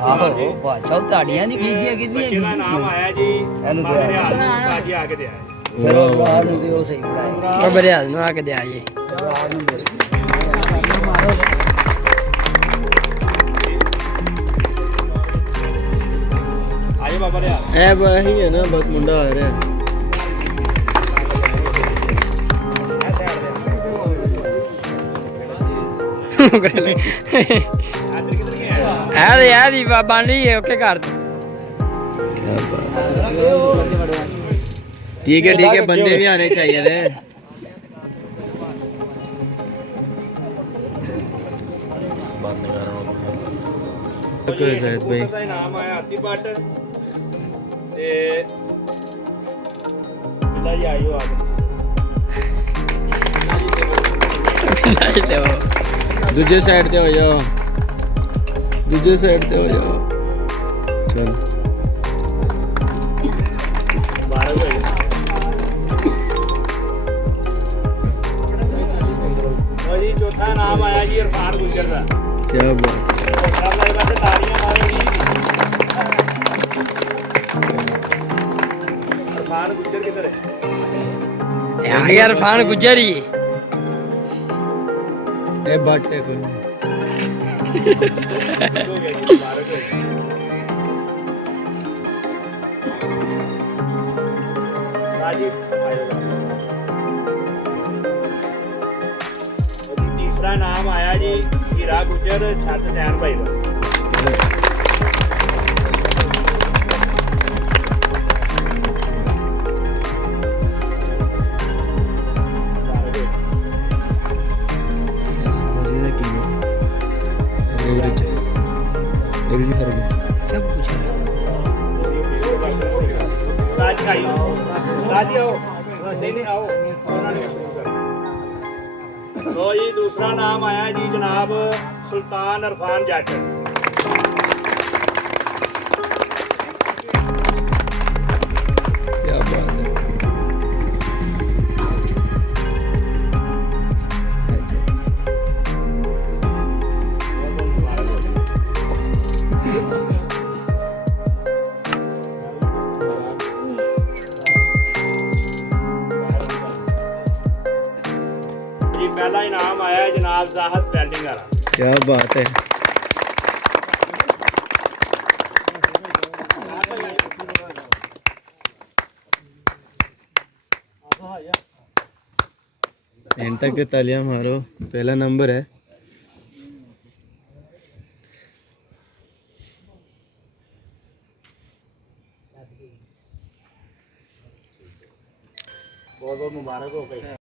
ਆਹੋ ਬਾਦਸ਼ਾਹ ਤੁਹਾਡੀਆਂ ਨਹੀਂ ਕੀਤੀਆਂ ਕਿੰਨੀਆਂ ਨਾਮ ਆਇਆ ਜੀ ਇਹਨੂੰ ਕਾਜੀ ਆ ਕੇ ਦੇ ਆਏ ਫਿਰ ਉਹ ਆ ਨੂੰ ਦਿਓ ਸਹੀ ਬਣਾਏ ਉਹ ਬਰਿਆਜ਼ ਨੂੰ ਆ ਕੇ ਦੇ ਆਏ ਆਏ ਬਾਬਾ ਰਿਆ ਐ ਵਹੀ ਹੈ ਨਾ ਬਸ ਮੁੰਡਾ ਆ ਰਿਹਾ यार ये बन रही है ओके कर ठीक है बंदे भी आने चाहिए थे भाई नाम आया हाथी बट ते पिताजी आयो आ दूजे साइड पे हो जाओ दूजे साइड पे हो जाओ चल जी चौथा नाम आया जी इरफान गुजर का क्या बात इरफान गुजर किधर है आ गया इरफान गुजर ही ए बाटे कोई तीसरा नाम आया जी हीरा गुजर छत सैन भाई का सब कुछ तो जी दूसरा नाम आया जी जनाब सुल्तान इरफान जट क्या बात है पहला इनाम आया है जनाब जाहद वेल्डिंग वाला क्या बात है एंड तक के तालियां मारो पहला नंबर है बहुत बहुत मुबारक हो गई